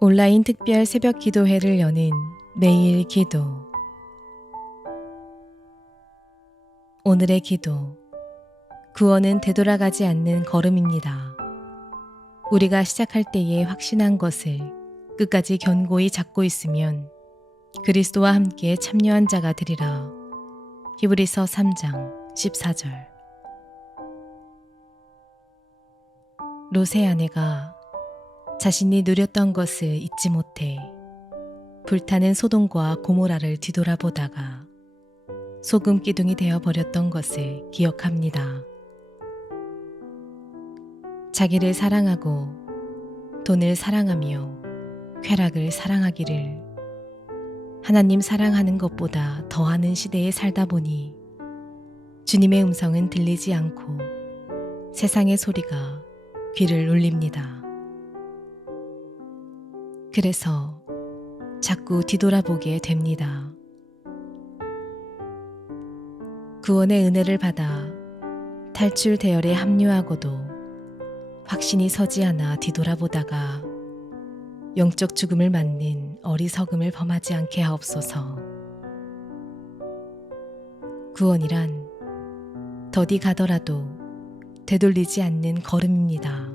온라인 특별 새벽 기도회를 여는 매일 기도. 오늘의 기도. 구원은 되돌아가지 않는 걸음입니다. 우리가 시작할 때에 확신한 것을 끝까지 견고히 잡고 있으면 그리스도와 함께 참여한 자가 되리라. 히브리서 3장 14절. 롯의 아내가 자신이 누렸던 것을 잊지 못해 불타는 소돔과 고모라를 뒤돌아보다가 소금 기둥이 되어 버렸던 것을 기억합니다. 자기를 사랑하고 돈을 사랑하며 쾌락을 사랑하기를 하나님 사랑하는 것보다 더하는 시대에 살다 보니 주님의 음성은 들리지 않고 세상의 소리가 귀를 울립니다. 그래서 자꾸 뒤돌아보게 됩니다. 구원의 은혜를 받아 탈출 대열에 합류하고도 확신이 서지 않아 뒤돌아보다가 영적 죽음을 맞는 어리석음을 범하지 않게 하옵소서. 구원이란 더디 가더라도 되돌리지 않는 걸음입니다.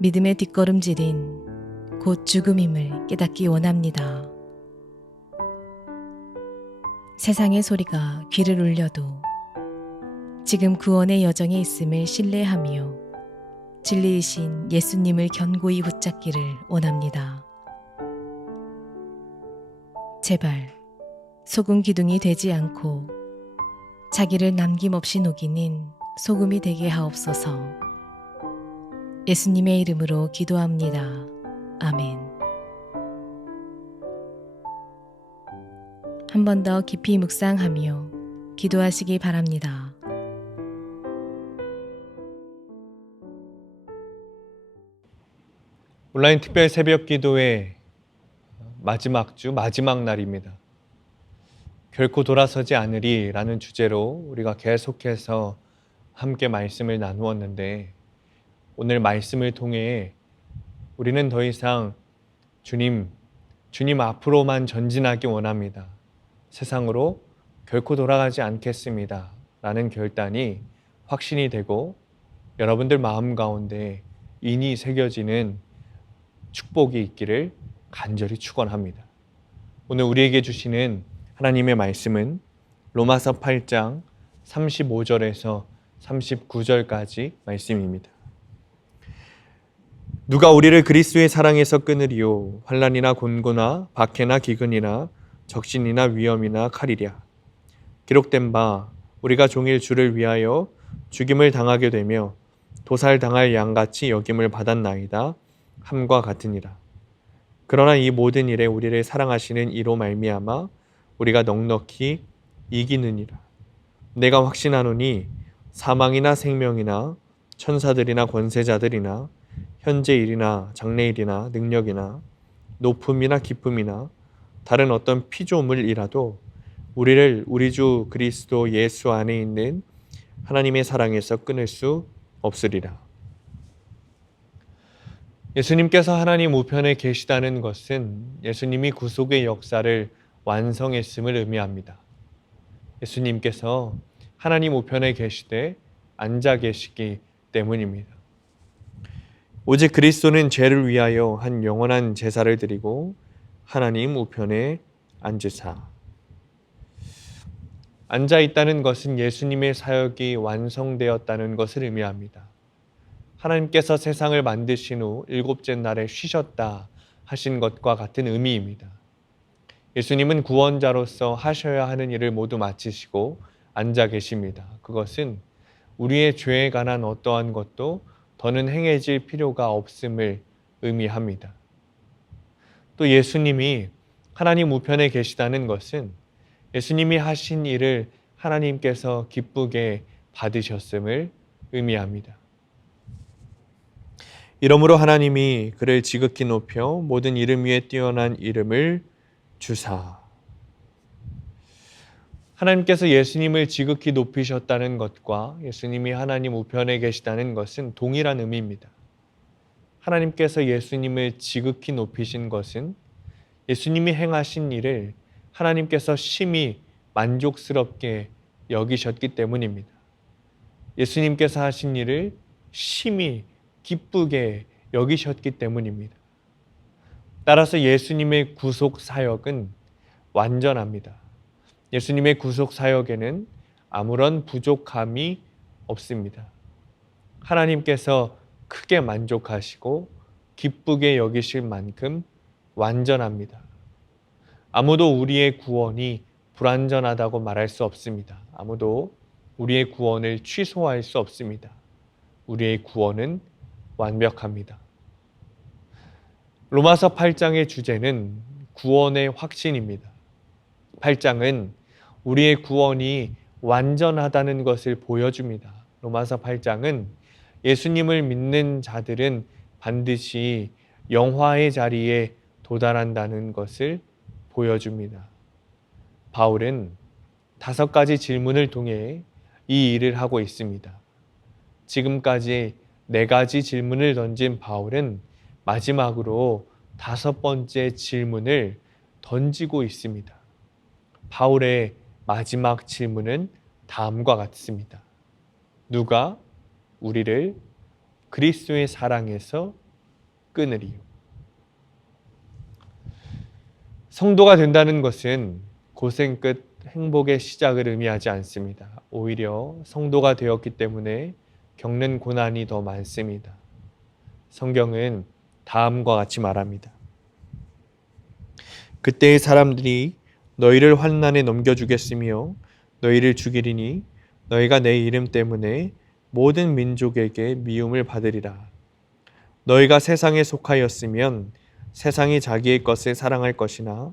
믿음의 뒷걸음질인 곧 죽음임을 깨닫기 원합니다. 세상의 소리가 귀를 울려도 지금 구원의 여정에 있음을 신뢰하며 진리이신 예수님을 견고히 붙잡기를 원합니다. 제발 소금 기둥이 되지 않고 자기를 남김없이 녹이는 소금이 되게 하옵소서. 예수님의 이름으로 기도합니다. 아멘. 한 번 더 깊이 묵상하며 기도하시기 바랍니다. 온라인 특별 새벽 기도의 마지막 주, 마지막 날입니다. 결코 돌아서지 않으리 라는 주제로 우리가 계속해서 함께 말씀을 나누었는데, 오늘 말씀을 통해 우리는 더 이상 주님 앞으로만 전진하기 원합니다. 세상으로 결코 돌아가지 않겠습니다 라는 결단이 확신이 되고 여러분들 마음 가운데 인이 새겨지는 축복이 있기를 간절히 축원합니다. 오늘 우리에게 주시는 하나님의 말씀은 로마서 8장 35절에서 39절까지 말씀입니다. 누가 우리를 그리스도의 사랑에서 끊으리요? 환난이나 곤고나 박해나 기근이나 적신이나 위험이나 칼이랴. 기록된 바 우리가 종일 주를 위하여 죽임을 당하게 되며 도살당할 양같이 여김을 받았나이다 함과 같으니라. 그러나 이 모든 일에 우리를 사랑하시는 이로 말미암아 우리가 넉넉히 이기느니라. 내가 확신하노니 사망이나 생명이나 천사들이나 권세자들이나 현재 일이나 장래 일이나 능력이나 높음이나 깊음이나 다른 어떤 피조물이라도 우리를 우리 주 그리스도 예수 안에 있는 하나님의 사랑에서 끊을 수 없으리라. 예수님께서 하나님 우편에 계시다는 것은 예수님이 구속의 역사를 완성했음을 의미합니다. 예수님께서 하나님 우편에 계시되 앉아 계시기 때문입니다. 오직 그리스도는 죄를 위하여 한 영원한 제사를 드리고 하나님 우편에 앉으사. 앉아 있다는 것은 예수님의 사역이 완성되었다는 것을 의미합니다. 하나님께서 세상을 만드신 후 일곱째 날에 쉬셨다 하신 것과 같은 의미입니다. 예수님은 구원자로서 하셔야 하는 일을 모두 마치시고 앉아 계십니다. 그것은 우리의 죄에 관한 어떠한 것도 더는 행해질 필요가 없음을 의미합니다. 또 예수님이 하나님 우편에 계시다는 것은 예수님이 하신 일을 하나님께서 기쁘게 받으셨음을 의미합니다. 이러므로 하나님이 그를 지극히 높여 모든 이름 위에 뛰어난 이름을 주사. 하나님께서 예수님을 지극히 높이셨다는 것과 예수님이 하나님 우편에 계시다는 것은 동일한 의미입니다. 하나님께서 예수님을 지극히 높이신 것은 예수님이 행하신 일을 하나님께서 심히 만족스럽게 여기셨기 때문입니다. 예수님께서 하신 일을 심히 기쁘게 여기셨기 때문입니다. 따라서 예수님의 구속 사역은 완전합니다. 예수님의 구속 사역에는 아무런 부족함이 없습니다. 하나님께서 크게 만족하시고 기쁘게 여기실 만큼 완전합니다. 아무도 우리의 구원이 불완전하다고 말할 수 없습니다. 아무도 우리의 구원을 취소할 수 없습니다. 우리의 구원은 완벽합니다. 로마서 8장의 주제는 구원의 확신입니다. 8장은 우리의 구원이 완전하다는 것을 보여줍니다. 로마서 8장은 예수님을 믿는 자들은 반드시 영화의 자리에 도달한다는 것을 보여줍니다. 바울은 5가지 질문을 통해 이 일을 하고 있습니다. 지금까지 4가지 질문을 던진 바울은 마지막으로 5번째 질문을 던지고 있습니다. 바울의 마지막 질문은 다음과 같습니다. 누가 우리를 그리스도의 사랑에서 끊으리요? 성도가 된다는 것은 고생 끝 행복의 시작을 의미하지 않습니다. 오히려 성도가 되었기 때문에 겪는 고난이 더 많습니다. 성경은 다음과 같이 말합니다. 그때의 사람들이 너희를 환난에 넘겨주겠으며 너희를 죽이리니 너희가 내 이름 때문에 모든 민족에게 미움을 받으리라. 너희가 세상에 속하였으면 세상이 자기의 것을 사랑할 것이나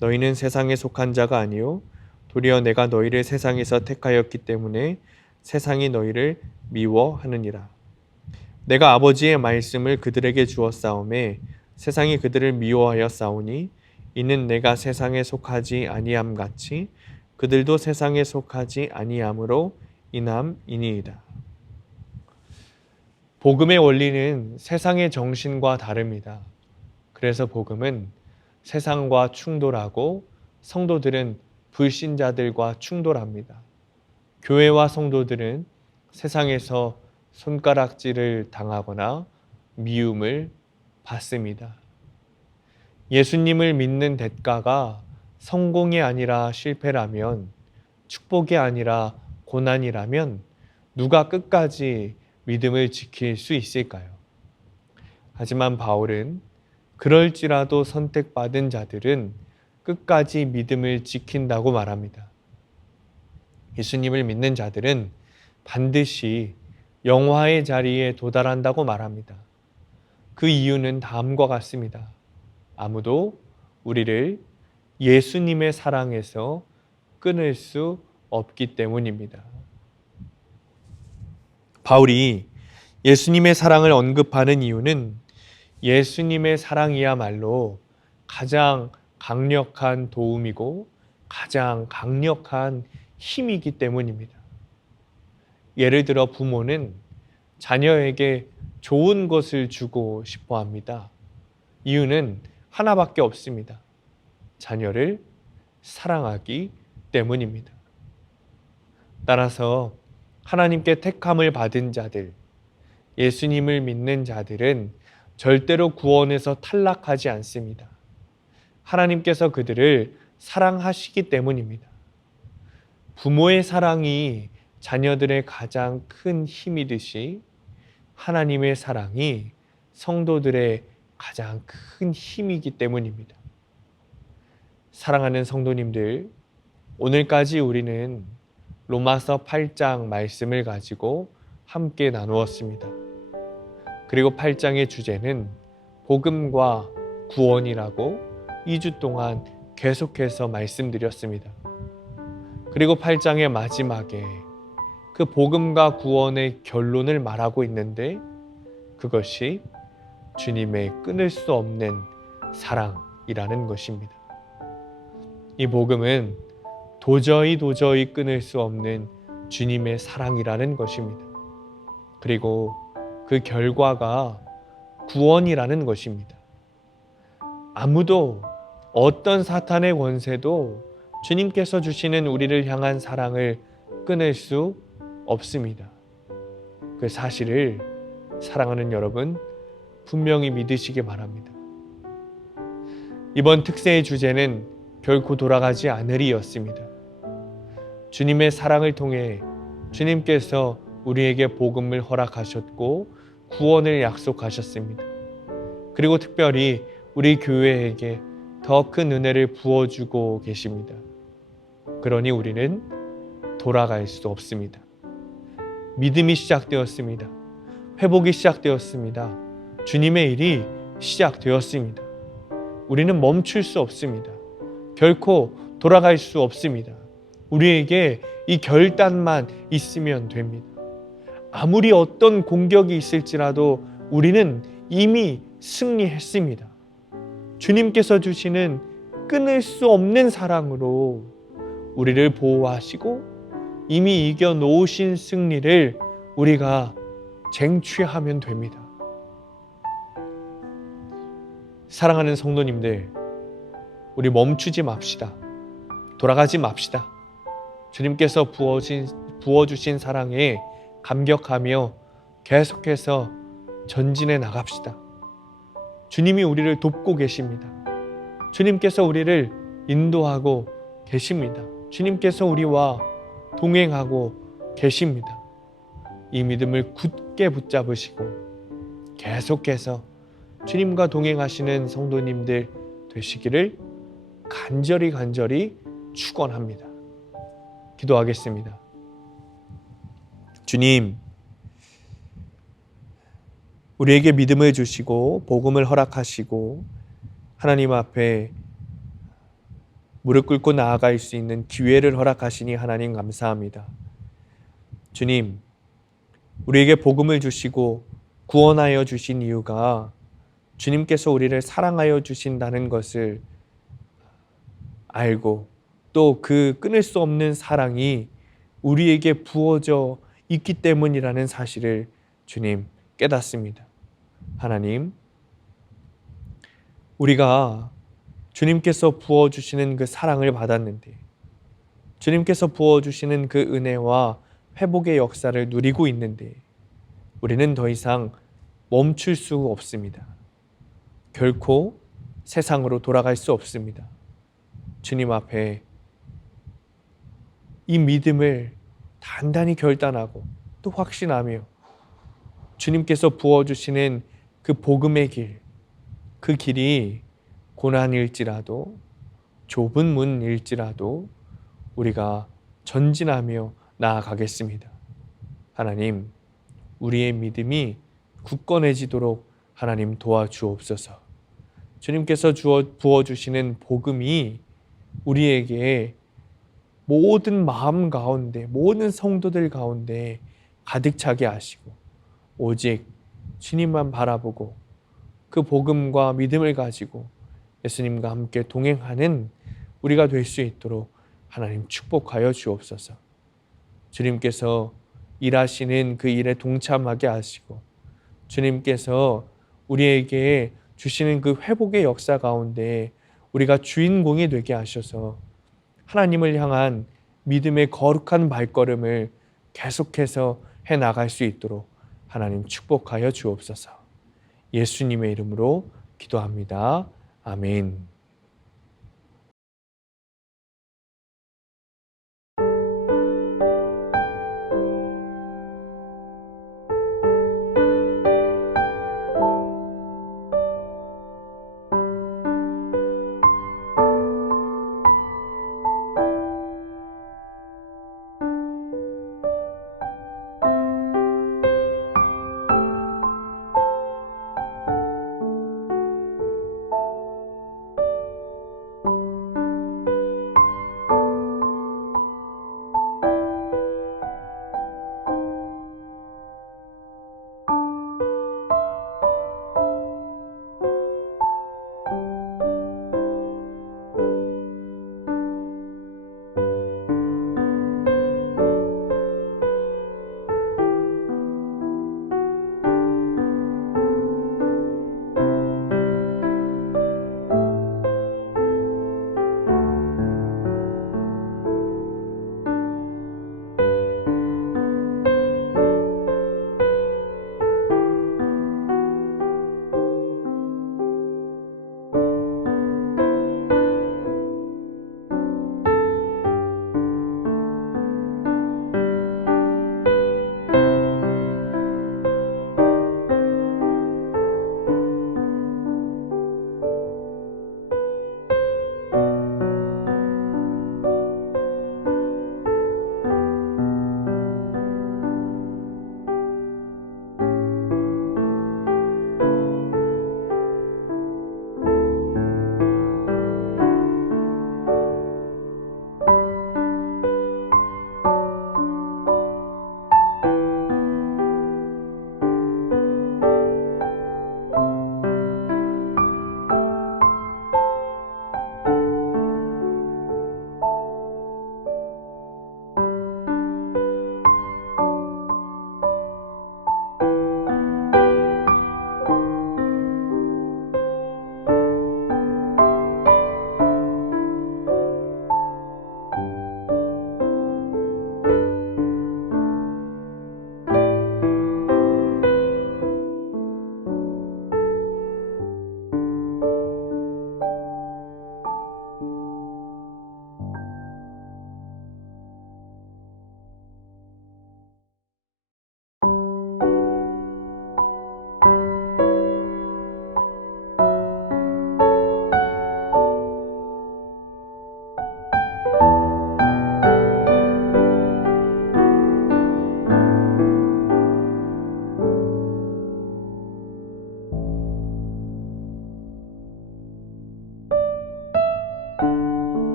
너희는 세상에 속한 자가 아니요 도리어 내가 너희를 세상에서 택하였기 때문에 세상이 너희를 미워하느니라. 내가 아버지의 말씀을 그들에게 주었사오매 세상이 그들을 미워하여 싸우니 이는 내가 세상에 속하지 아니함 같이 그들도 세상에 속하지 아니함으로 인함이니이다. 복음의 원리는 세상의 정신과 다릅니다. 그래서 복음은 세상과 충돌하고 성도들은 불신자들과 충돌합니다. 교회와 성도들은 세상에서 손가락질을 당하거나 미움을 받습니다. 예수님을 믿는 대가가 성공이 아니라 실패라면, 축복이 아니라 고난이라면 누가 끝까지 믿음을 지킬 수 있을까요? 하지만 바울은 그럴지라도 선택받은 자들은 끝까지 믿음을 지킨다고 말합니다. 예수님을 믿는 자들은 반드시 영화의 자리에 도달한다고 말합니다. 그 이유는 다음과 같습니다. 아무도 우리를 예수님의 사랑에서 끊을 수 없기 때문입니다. 바울이 예수님의 사랑을 언급하는 이유는 예수님의 사랑이야말로 가장 강력한 도움이고 가장 강력한 힘이기 때문입니다. 예를 들어 부모는 자녀에게 좋은 것을 주고 싶어 합니다. 이유는 하나밖에 없습니다. 자녀를 사랑하기 때문입니다. 따라서 하나님께 택함을 받은 자들, 예수님을 믿는 자들은 절대로 구원에서 탈락하지 않습니다. 하나님께서 그들을 사랑하시기 때문입니다. 부모의 사랑이 자녀들의 가장 큰 힘이듯이 하나님의 사랑이 성도들의 가장 큰 힘이기 때문입니다. 사랑하는 성도님들, 오늘까지 우리는 로마서 8장 말씀을 가지고 함께 나누었습니다. 그리고 8장의 주제는 복음과 구원이라고 2주 동안 계속해서 말씀드렸습니다. 그리고 8장의 마지막에 그 복음과 구원의 결론을 말하고 있는데 그것이 주님의 끊을 수 없는 사랑이라는 것입니다. 이 복음은 도저히 끊을 수 없는 주님의 사랑이라는 것입니다. 그리고 그 결과가 구원이라는 것입니다. 아무도 어떤 사탄의 권세도 주님께서 주시는 우리를 향한 사랑을 끊을 수 없습니다. 그 사실을 사랑하는 여러분 분명히 믿으시기 바랍니다. 이번 특세의 주제는 결코 돌아가지 않으리였습니다. 주님의 사랑을 통해 주님께서 우리에게 복음을 허락하셨고 구원을 약속하셨습니다. 그리고 특별히 우리 교회에게 더 큰 은혜를 부어주고 계십니다. 그러니 우리는 돌아갈 수 없습니다. 믿음이 시작되었습니다. 회복이 시작되었습니다. 주님의 일이 시작되었습니다. 우리는 멈출 수 없습니다. 결코 돌아갈 수 없습니다. 우리에게 이 결단만 있으면 됩니다. 아무리 어떤 공격이 있을지라도 우리는 이미 승리했습니다. 주님께서 주시는 끊을 수 없는 사랑으로 우리를 보호하시고 이미 이겨놓으신 승리를 우리가 쟁취하면 됩니다. 사랑하는 성도님들, 우리 멈추지 맙시다. 돌아가지 맙시다. 주님께서 부어주신 사랑에 감격하며 계속해서 전진해 나갑시다. 주님이 우리를 돕고 계십니다. 주님께서 우리를 인도하고 계십니다. 주님께서 우리와 동행하고 계십니다. 이 믿음을 굳게 붙잡으시고 계속해서 주님과 동행하시는 성도님들 되시기를 간절히 축원합니다. 기도하겠습니다. 주님, 우리에게 믿음을 주시고 복음을 허락하시고 하나님 앞에 무릎 꿇고 나아갈 수 있는 기회를 허락하시니 하나님 감사합니다. 주님, 우리에게 복음을 주시고 구원하여 주신 이유가 주님께서 우리를 사랑하여 주신다는 것을 알고 또 그 끊을 수 없는 사랑이 우리에게 부어져 있기 때문이라는 사실을 주님 깨닫습니다. 하나님, 우리가 주님께서 부어주시는 그 사랑을 받았는데 주님께서 부어주시는 그 은혜와 회복의 역사를 누리고 있는데 우리는 더 이상 멈출 수 없습니다. 결코 세상으로 돌아갈 수 없습니다. 주님 앞에 이 믿음을 단단히 결단하고 또 확신하며 주님께서 부어주시는 그 복음의 길, 그 길이 고난일지라도 좁은 문일지라도 우리가 전진하며 나아가겠습니다. 하나님, 우리의 믿음이 굳건해지도록 하나님 도와주옵소서. 주님께서 부어주시는 복음이 우리에게 모든 마음 가운데, 모든 성도들 가운데 가득 차게 하시고 오직 주님만 바라보고 그 복음과 믿음을 가지고 예수님과 함께 동행하는 우리가 될 수 있도록 하나님 축복하여 주옵소서. 주님께서 일하시는 그 일에 동참하게 하시고 주님께서 우리에게 주시는 그 회복의 역사 가운데 우리가 주인공이 되게 하셔서 하나님을 향한 믿음의 거룩한 발걸음을 계속해서 해나갈 수 있도록 하나님 축복하여 주옵소서. 예수님의 이름으로 기도합니다. 아멘.